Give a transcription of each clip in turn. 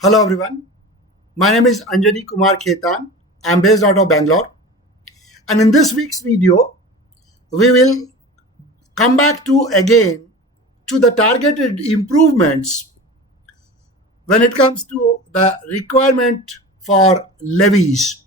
Hello everyone, my name is Anjani Kumar Khetan. I am based out of Bangalore, and in this week's video we will come back to the targeted improvements when it comes to the requirement for levies.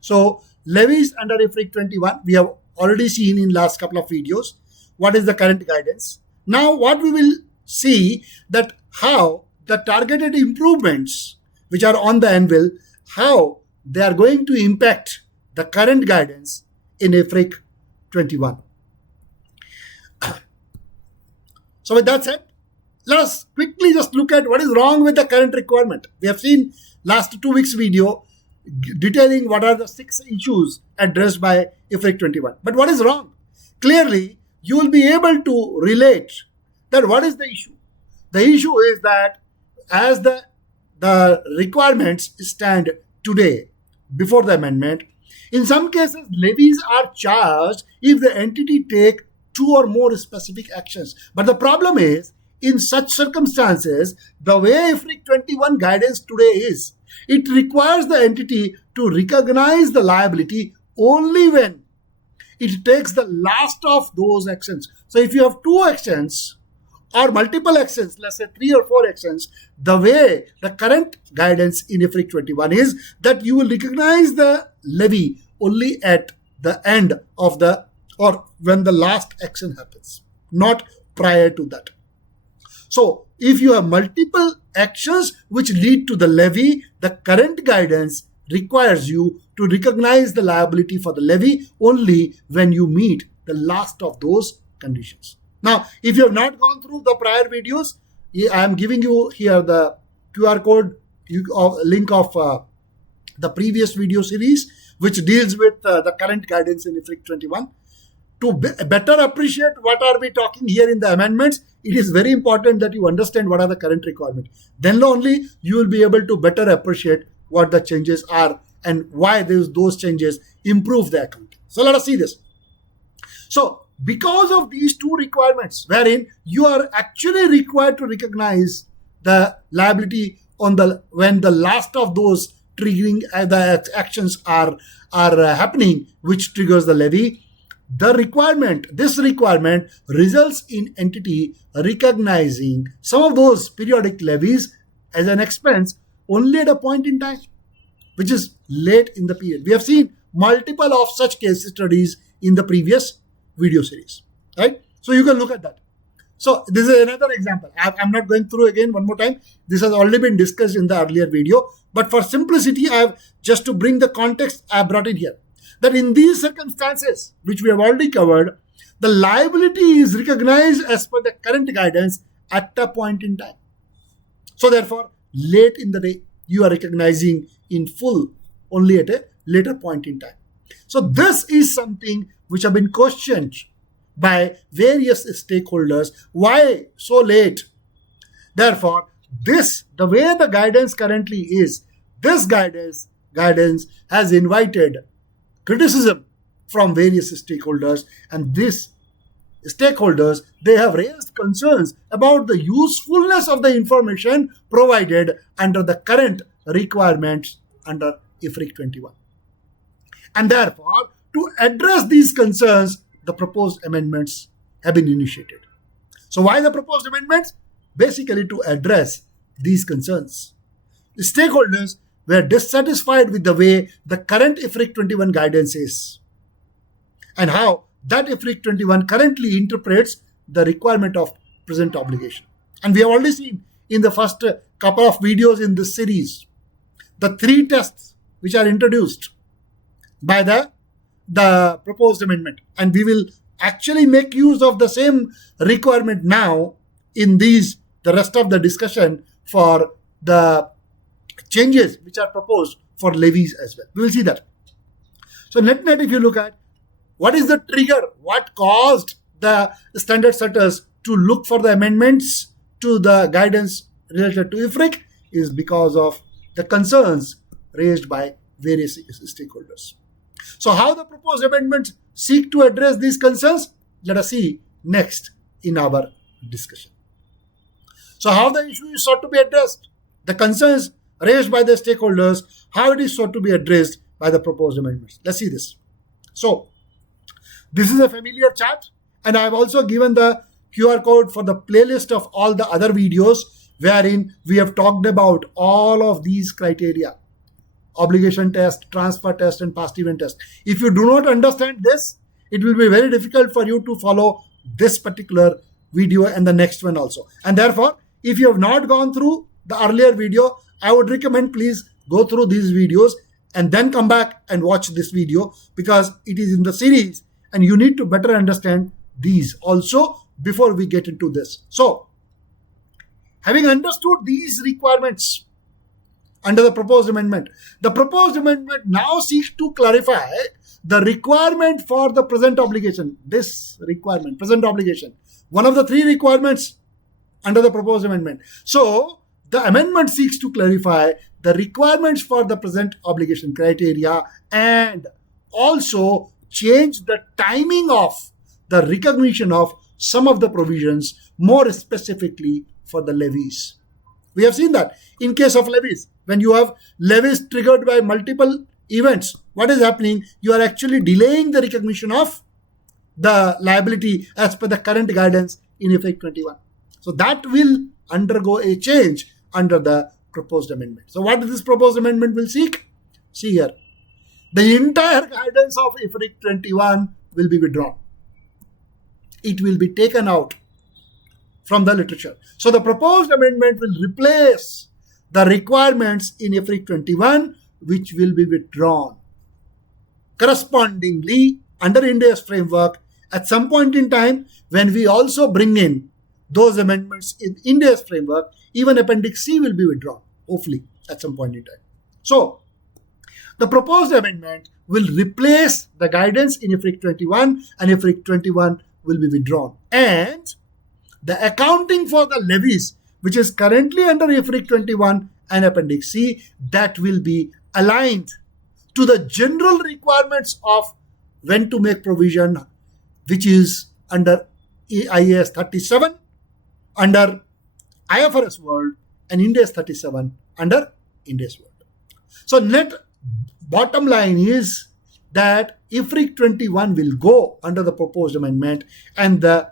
So levies under IFRIC 21 we have already seen in last couple of videos what is the current guidance. Now what we will see that how the targeted improvements which are on the anvil, how they are going to impact the current guidance in IFRIC 21. So with that said, let us quickly just look at what is wrong with the current requirement. We have seen last 2 weeks video detailing what are the 6 issues addressed by IFRIC 21. But what is wrong? Clearly, you will be able to relate that what is the issue. The issue is that as the requirements stand today before the amendment, in some cases levies are charged if the entity take 2 or more specific actions. But the problem is, in such circumstances, the way IFRIC 21 guidance today is, it requires the entity to recognize the liability only when it takes the last of those actions. So if you have 2 actions or multiple actions, let's say 3 or 4 actions, the way the current guidance in IFRIC 21 is that you will recognize the levy only at the end of the or when the last action happens, not prior to that. So if you have multiple actions which lead to the levy, the current guidance requires you to recognize the liability for the levy only when you meet the last of those conditions. Now, if you have not gone through the prior videos, I am giving you here the QR code link of the previous video series, which deals with the current guidance in IFRIC 21. To better appreciate what are we talking here in the amendments, it is very important that you understand what are the current requirements. Then only you will be able to better appreciate what the changes are and why those changes improve the accounting. So let us see this. So because of these 2 requirements, wherein you are actually required to recognize the liability on when the last of those triggering the actions are happening, which triggers the levy, this requirement results in entity recognizing some of those periodic levies as an expense only at a point in time, which is late in the period. We have seen multiple of such case studies in the previous video series, right? So you can look at that. So this is another example. I'm not going through again one more time. This has already been discussed in the earlier video, but for simplicity, I have just to bring the context, I have brought it here. That in these circumstances, which we have already covered, the liability is recognized as per the current guidance at a point in time. So therefore, late in the day, you are recognizing in full only at a later point in time. So this is something which have been questioned by various stakeholders. Why so late? Therefore, the way the guidance currently is, this guidance has invited criticism from various stakeholders, and these stakeholders, they have raised concerns about the usefulness of the information provided under the current requirements under IFRIC 21. And therefore, to address these concerns, the proposed amendments have been initiated. So why the proposed amendments? Basically to address these concerns. The stakeholders were dissatisfied with the way the current IFRIC 21 guidance is and how that IFRIC 21 currently interprets the requirement of present obligation. And we have already seen in the first couple of videos in this series the 3 tests which are introduced by the proposed amendment, and we will actually make use of the same requirement now in the rest of the discussion for the changes which are proposed for levies as well. We will see that. So net, if you look at what is the trigger, what caused the standard setters to look for the amendments to the guidance related to IFRIC, is because of the concerns raised by various stakeholders. So how the proposed amendments seek to address these concerns, let us see next in our discussion. So how the issue is sought to be addressed? The concerns raised by the stakeholders, how it is sought to be addressed by the proposed amendments. Let's see this. So, this is a familiar chart, and I have also given the QR code for the playlist of all the other videos wherein we have talked about all of these criteria: obligation test, transfer test, and past event test. If you do not understand this, it will be very difficult for you to follow this particular video and the next one also. And therefore, if you have not gone through the earlier video, I would recommend please go through these videos and then come back and watch this video, because it is in the series and you need to better understand these also before we get into this. So, having understood these requirements under the proposed amendment, the proposed amendment now seeks to clarify the requirement for the present obligation. This requirement, present obligation, one of the three requirements under the proposed amendment. So, the amendment seeks to clarify the requirements for the present obligation criteria and also change the timing of the recognition of some of the provisions, more specifically for the levies. We have seen that in case of levies, when you have levies triggered by multiple events, what is happening? You are actually delaying the recognition of the liability as per the current guidance in IFRIC 21. So that will undergo a change under the proposed amendment. So what this proposed amendment will seek? See here. The entire guidance of IFRIC 21 will be withdrawn. It will be taken out from the literature. So the proposed amendment will replace the requirements in IFRIC 21, which will be withdrawn. Correspondingly, under Ind AS framework, at some point in time, when we also bring in those amendments in Ind AS framework, even Appendix C will be withdrawn, hopefully, at some point in time. So, the proposed amendment will replace the guidance in IFRIC 21, and IFRIC 21 will be withdrawn. And the accounting for the levies, which is currently under IFRIC 21 and Appendix C, that will be aligned to the general requirements of when to make provision, which is under IAS 37, under IFRS world, and Ind AS 37 under Ind AS world. So net bottom line is that IFRIC 21 will go under the proposed amendment, and the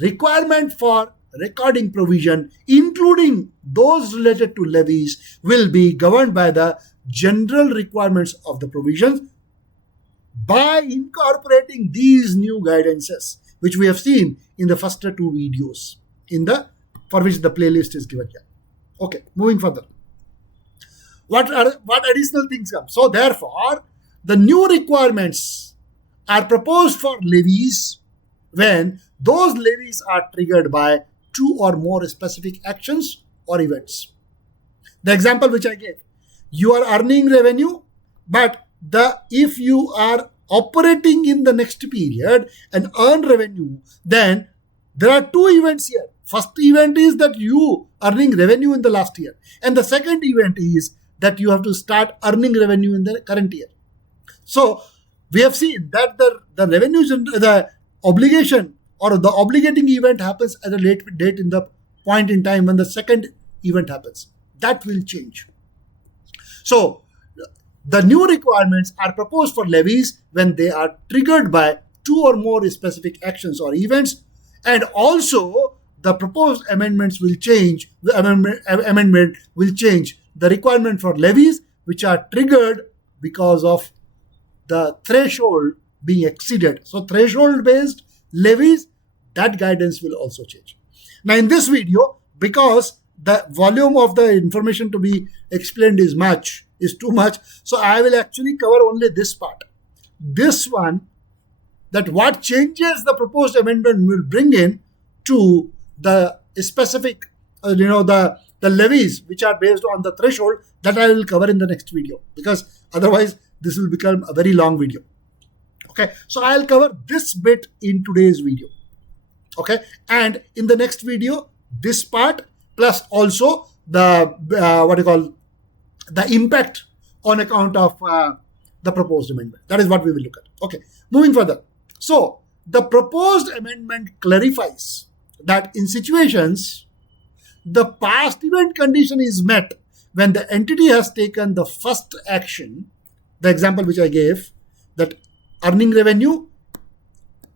requirement for recording provision, including those related to levies, will be governed by the general requirements of the provisions by incorporating these new guidances, which we have seen in the first two videos for which the playlist is given here. Okay, moving further. What additional things come? So therefore, the new requirements are proposed for levies when those levies are triggered by two or more specific actions or events. The example which I gave, you are earning revenue, but if you are operating in the next period and earn revenue, then there are two events here. First event is that you earning revenue in the last year, and the second event is that you have to start earning revenue in the current year. So we have seen that the revenues, the obligation or the obligating event happens at a late date in the point in time when the second event happens. That will change. So the new requirements are proposed for levies when they are triggered by two or more specific actions or events, and also the proposed amendments will change. The amendment will change the requirement for levies which are triggered because of the threshold being exceeded. So threshold based levies, that guidance will also change. Now in this video, because the volume of the information to be explained is too much, so I will actually cover only this part. This one, that what changes the proposed amendment will bring in to the specific, the levies which are based on the threshold, that I will cover in the next video, because otherwise this will become a very long video. Okay, so I'll cover this bit in today's video. Okay, and in the next video, this part plus also the the impact on account of the proposed amendment. That is what we will look at. Okay, moving further. So the proposed amendment clarifies that in situations the past event condition is met when the entity has taken the first action, the example which I gave, that earning revenue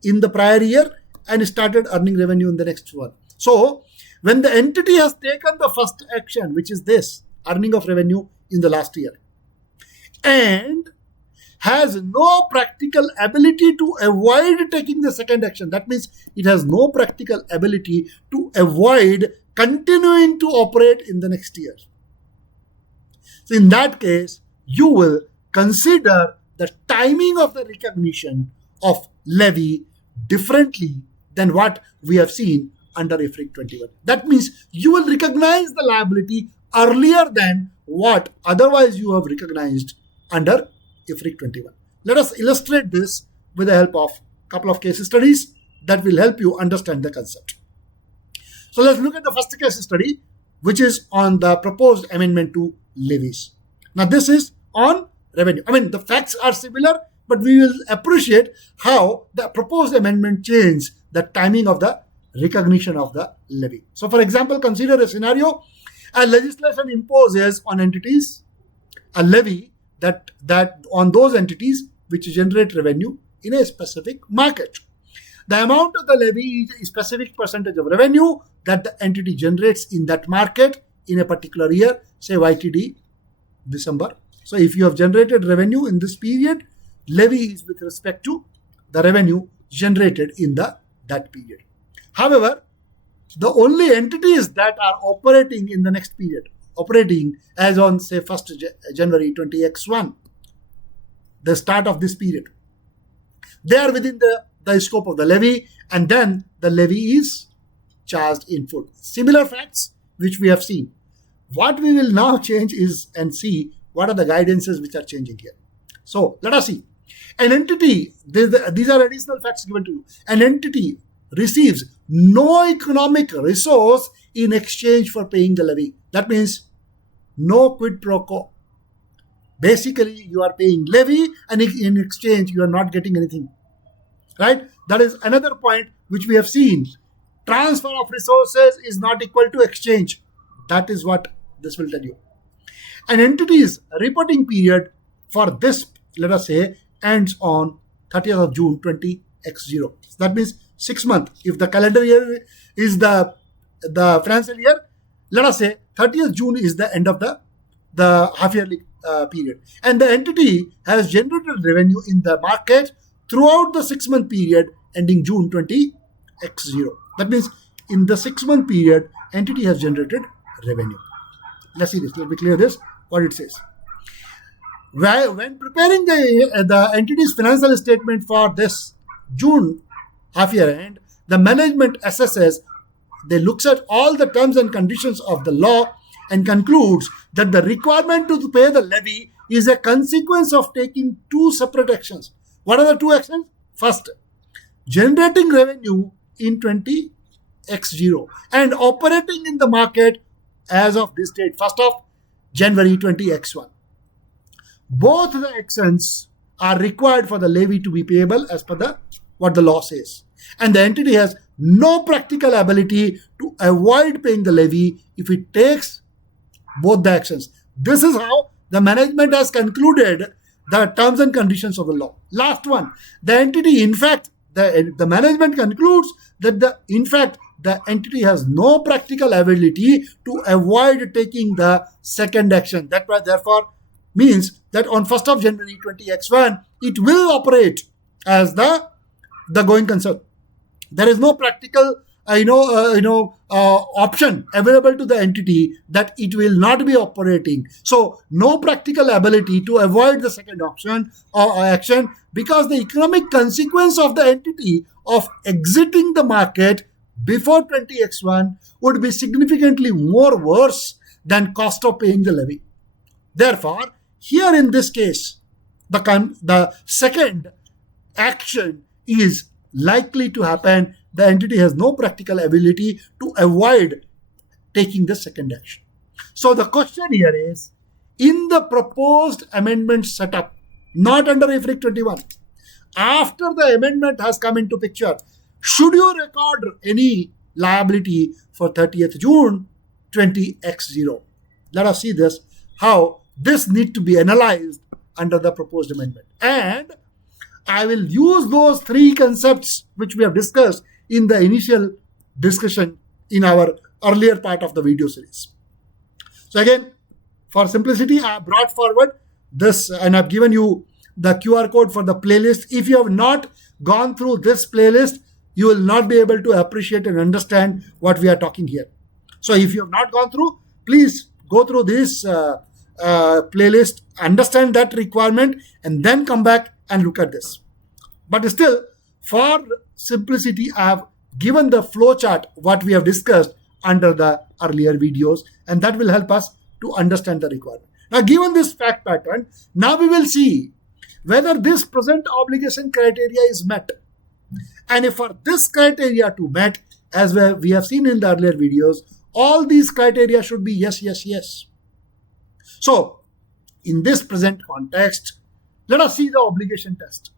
in the prior year and started earning revenue in the next one. So when the entity has taken the first action, which is this, earning of revenue in the last year, and has no practical ability to avoid taking the second action. That means it has no practical ability to avoid continuing to operate in the next year. So in that case, you will consider the timing of the recognition of levy differently than what we have seen under IFRIC 21. That means you will recognize the liability earlier than what otherwise you have recognized under IFRIC 21. Let us illustrate this with the help of a couple of case studies that will help you understand the concept. So let's look at the first case study, which is on the proposed amendment to levies. Now this is on revenue. I mean, the facts are similar, but we will appreciate how the proposed amendment changed the timing of the recognition of the levy. So for example, consider a scenario: a legislation imposes on entities a levy that on those entities which generate revenue in a specific market. The amount of the levy is a specific percentage of revenue that the entity generates in that market in a particular year, say YTD December. So if you have generated revenue in this period, levy is with respect to the revenue generated in that period. However, the only entities that are operating in the next period, operating as on say 1st January 20X1, the start of this period, they are within the scope of the levy, and then the levy is charged in full. Similar facts which we have seen. What we will now change is and see what are the guidances which are changing here. So let us see. An entity, these are additional facts given to you. An entity receives no economic resource in exchange for paying the levy. That means no quid pro quo. Basically, you are paying levy and in exchange, you are not getting anything. Right? That is another point which we have seen. Transfer of resources is not equal to exchange. That is what this will tell you. An entity's reporting period for this, let us say, ends on 30th of June 20X0. So that means 6 months. If the calendar year is the financial year, let us say 30th June is the end of the half-yearly period. And the entity has generated revenue in the market throughout the 6-month period ending June 20X0. That means in the 6-month period, entity has generated revenue. Let's see this. Let me clear this, what it says. When preparing the entity's financial statement for this June half-year end, the management assesses, they looks at all the terms and conditions of the law and concludes that the requirement to pay the levy is a consequence of taking two separate actions. What are the two actions? First, generating revenue in 20X0 and operating in the market as of this date, 1st of January 20X1. Both the actions are required for the levy to be payable as per what the law says. And the entity has no practical ability to avoid paying the levy if it takes both the actions. This is how the management has concluded the terms and conditions of the law. Last one, the entity, in fact, the management concludes that the entity has no practical ability to avoid taking the second action. That therefore means that on 1st of January 20X1, it will operate as the going concern. There is no practical option available to the entity that it will not be operating. So no practical ability to avoid the second option or action, because the economic consequence of the entity of exiting the market before 20X1 would be significantly more worse than cost of paying the levy. Therefore, here in this case, the second action is likely to happen. The entity has no practical ability to avoid taking the second action. So the question here is, in the proposed amendment setup, not under IFRIC 21, after the amendment has come into picture, should you record any liability for 30th June 20X0? let us see this, how this need to be analyzed under the proposed amendment. And I will use those three concepts which we have discussed in the initial discussion in our earlier part of the video series. So again, for simplicity, I have brought forward this and I've given you the QR code for the playlist. If you have not gone through this playlist, you will not be able to appreciate and understand what we are talking here. So if you have not gone through, please go through this playlist, understand that requirement, and then come back and look at this. But still, for simplicity, I have given the flow chart what we have discussed under the earlier videos, and that will help us to understand the requirement. Now, given this fact pattern, now we will see whether this present obligation criteria is met. And if for this criteria to met, as we have seen in the earlier videos, all these criteria should be yes, yes, yes. So, in this present context, let us see the obligation test.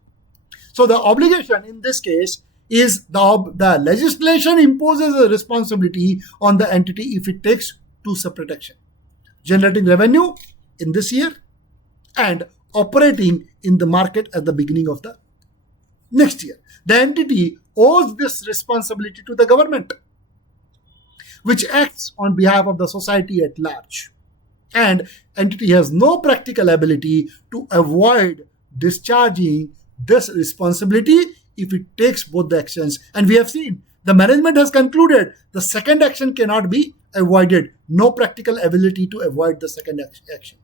So, the obligation in this case is the legislation imposes a responsibility on the entity if it takes two separate actions: generating revenue in this year and operating in the market at the beginning of the next year. The entity owes this responsibility to the government, which acts on behalf of the society at large. And entity has no practical ability to avoid discharging this responsibility if it takes both the actions. And we have seen the management has concluded the second action cannot be avoided. No practical ability to avoid the second action.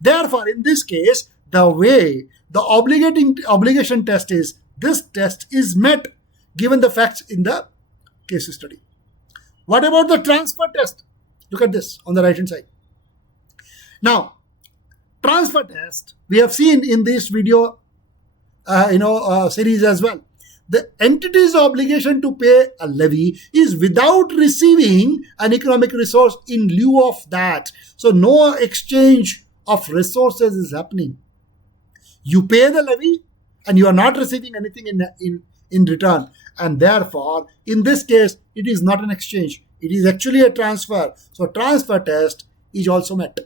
Therefore, in this case, the way the obligation test is, this test is met given the facts in the case study. What about the transfer test? Look at this on the right hand side. Now, transfer test, we have seen in this video series as well. The entity's obligation to pay a levy is without receiving an economic resource in lieu of that. So no exchange of resources is happening. You pay the levy and you are not receiving anything in return. And therefore, in this case, it is not an exchange. It is actually a transfer. So transfer test is also met.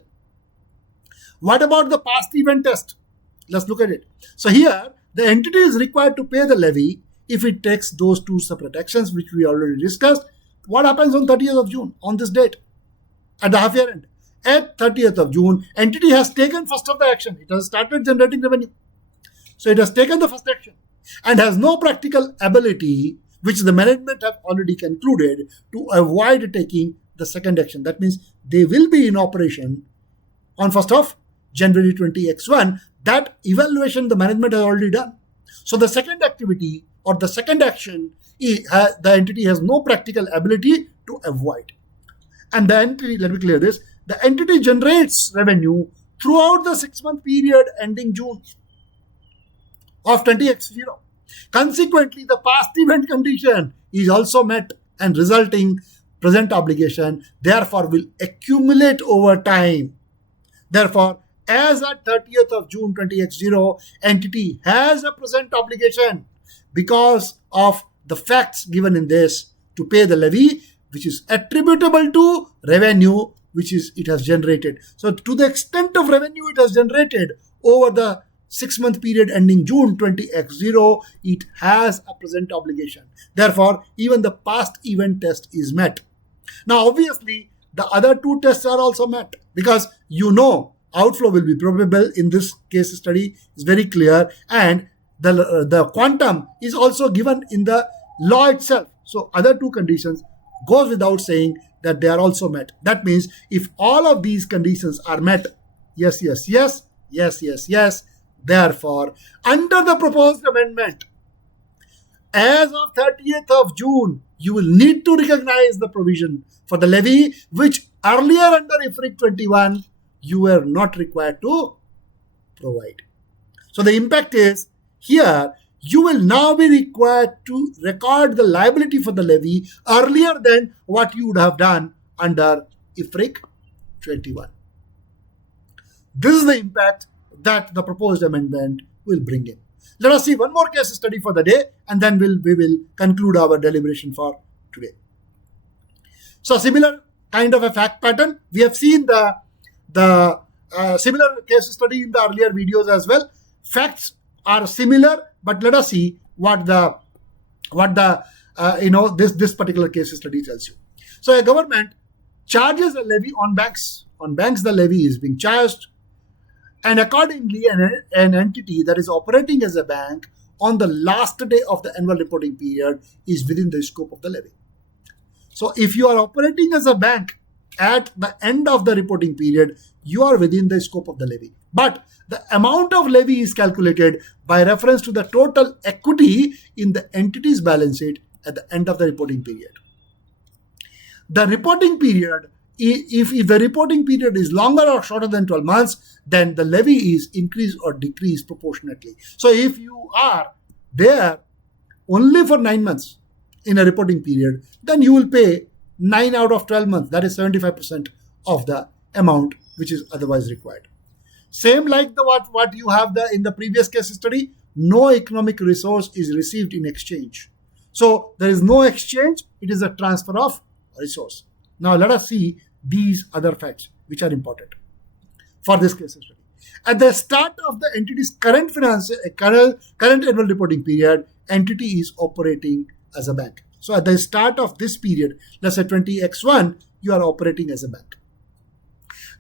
What about the past event test? Let's look at it. So here, the entity is required to pay the levy if it takes those two separate actions, which we already discussed. What happens on 30th of June, on this date, at the half year end? At 30th of June, entity has taken first of the action. It has started generating revenue. So it has taken the first action and has no practical ability, which the management have already concluded, to avoid taking the second action. That means they will be in operation on 1st of January 20X1. That evaluation the management has already done. So the second activity or the second action, the entity has no practical ability to avoid. And the entity, let me clear this, the entity generates revenue throughout the 6-month period ending June of 20X0. Consequently, the past event condition is also met and resulting present obligation therefore will accumulate over time. Therefore, as at 30th of June 20X0, entity has a present obligation because of the facts given in this to pay the levy, which is attributable to revenue which it has generated. So to the extent of revenue it has generated over the 6-month period ending June 20X0, it has a present obligation. Therefore, even the past event test is met. Now, obviously, the other two tests are also met because outflow will be probable in this case study is very clear, and the quantum is also given in the law itself. So other two conditions goes without saying that they are also met. That means if all of these conditions are met, yes, yes, yes, yes, yes, yes, therefore, under the proposed amendment, as of 30th of June, you will need to recognize the provision for the levy, which earlier under IFRIC 21, you were not required to provide. So the impact is here, you will now be required to record the liability for the levy earlier than what you would have done under IFRIC 21. This is the impact that the proposed amendment will bring in. Let us see one more case study for the day, and then we will conclude our deliberation for today. So similar kind of a fact pattern. We have seen the the similar case study in the earlier videos as well. Facts are similar, but let us see what this particular case study tells you. So a government charges a levy on banks. On banks, the levy is being charged, and accordingly, an entity that is operating as a bank on the last day of the annual reporting period is within the scope of the levy. So if you are operating as a bank at the end of the reporting period, you are within the scope of the levy. But the amount of levy is calculated by reference to the total equity in the entity's balance sheet at the end of the reporting period. The reporting period, if the reporting period is longer or shorter than 12 months, then the levy is increased or decreased proportionately. So if you are there only for 9 months in a reporting period, then you will pay 9 out of 12 months. That is 75% of the amount which is otherwise required. Same like what you have in the previous case study, no economic resource is received in exchange. So there is no exchange, it is a transfer of resource. Now let us see these other facts which are important for this case study. At the start of the entity's current annual reporting period, entity is operating as a bank. So at the start of this period, let's say 20x1, you are operating as a bank.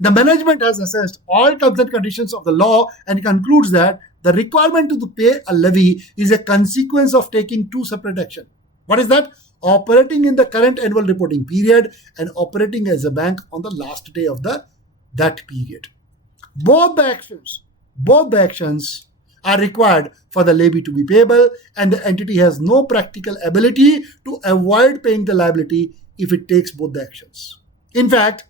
The management has assessed all terms and conditions of the law and concludes that the requirement to pay a levy is a consequence of taking two separate actions. What is that? Operating in the current annual reporting period and operating as a bank on the last day of that period. Both the actions are required for the levy to be payable, and the entity has no practical ability to avoid paying the liability if it takes both the actions. In fact,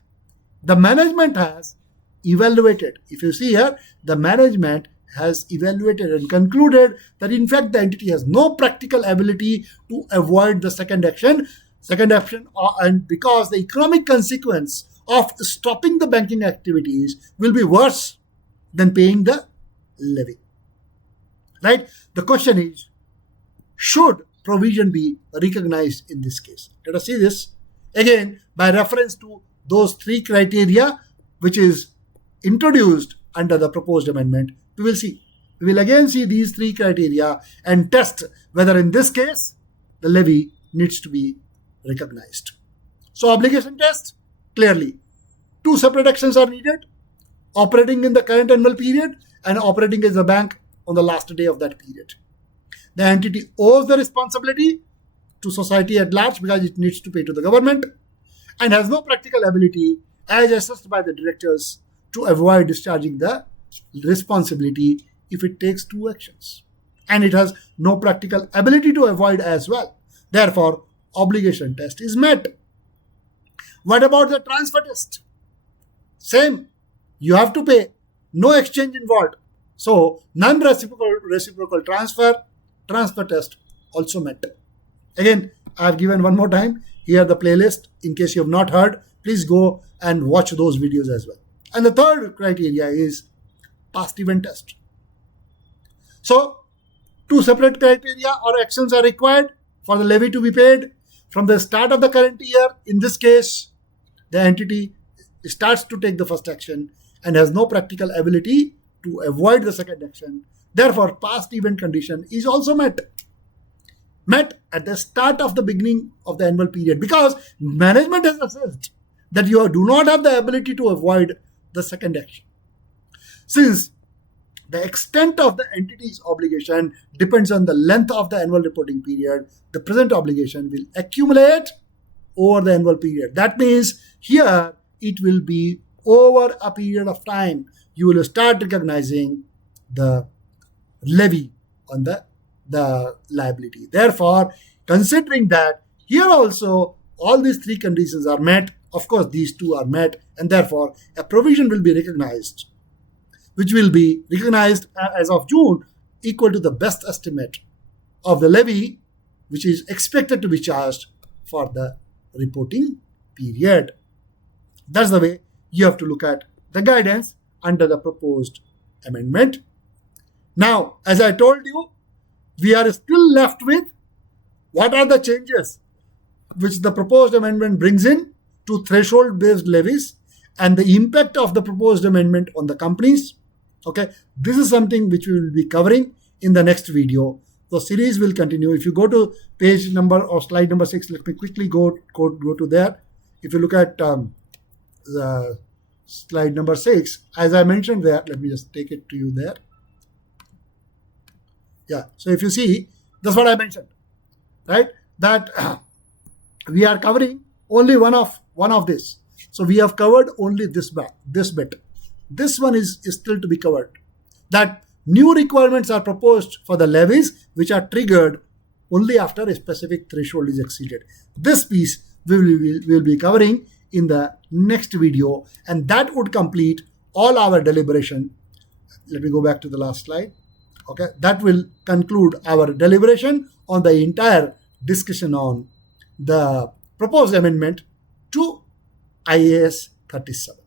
the management has evaluated, if you see here, the management has evaluated and concluded that in fact the entity has no practical ability to avoid the second action, and because the economic consequence of stopping the banking activities will be worse than paying the levy. Right? The question is, should provision be recognized in this case? Let us see this again by reference to those three criteria which is introduced under the proposed amendment. We will again see these three criteria and test whether in this case the levy needs to be recognized. So obligation test, clearly two separate actions are needed: operating in the current annual period and operating as a bank on the last day of that period. The entity owes the responsibility to society at large because it needs to pay to the government and has no practical ability, as assessed by the directors, to avoid discharging the responsibility if it takes two actions. And it has no practical ability to avoid as well. Therefore, obligation test is met. What about the transfer test? Same. You have to pay. No exchange involved. So, non-reciprocal transfer test also met. Again, I have given one more time here the playlist. In case you have not heard, please go and watch those videos as well. And the third criteria is past event test. So, two separate criteria or actions are required for the levy to be paid from the start of the current year. In this case, the entity starts to take the first action and has no practical ability to avoid the second action. Therefore, past event condition is also met at the start of the beginning of the annual period, because management has assessed that you do not have the ability to avoid the second action. Since the extent of the entity's obligation depends on the length of the annual reporting period, the present obligation will accumulate over the annual period. That means here it will be over a period of time. You will start recognizing the levy on the liability. Therefore, considering that here also all these three conditions are met, of course these two are met, and therefore a provision will be recognized, which will be recognized as of June, equal to the best estimate of the levy which is expected to be charged for the reporting period. That's the way you have to look at the guidance under the proposed amendment. Now, as I told you, we are still left with what are the changes which the proposed amendment brings in to threshold-based levies and the impact of the proposed amendment on the companies. Okay, this is something which we will be covering in the next video. The series will continue. If you go to page number or slide number 6, let me quickly go to there. If you look at the slide number 6, as I mentioned there, let me just take it to you there. Yeah, so if you see, that's what I mentioned, right? That we are covering only one of this. So we have covered only this bit. This one is still to be covered. That new requirements are proposed for the levies, which are triggered only after a specific threshold is exceeded. This piece we will be covering in the next video, and that would complete all our deliberation. Let me go back to the last slide. Okay, that will conclude our deliberation on the entire discussion on the proposed amendment to IAS 37.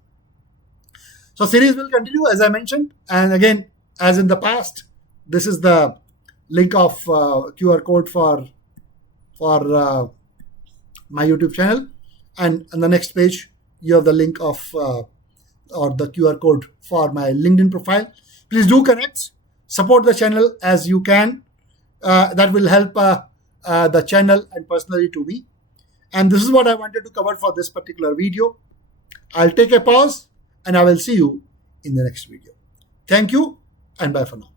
So series will continue as I mentioned, and again, as in the past, this is the link of QR code for my YouTube channel, and on the next page you have the link of or the QR code for my LinkedIn profile. Please do connect, support the channel as you can. That will help the channel and personally to me. And this is what I wanted to cover for this particular video. I'll take a pause and I will see you in the next video. Thank you and bye for now.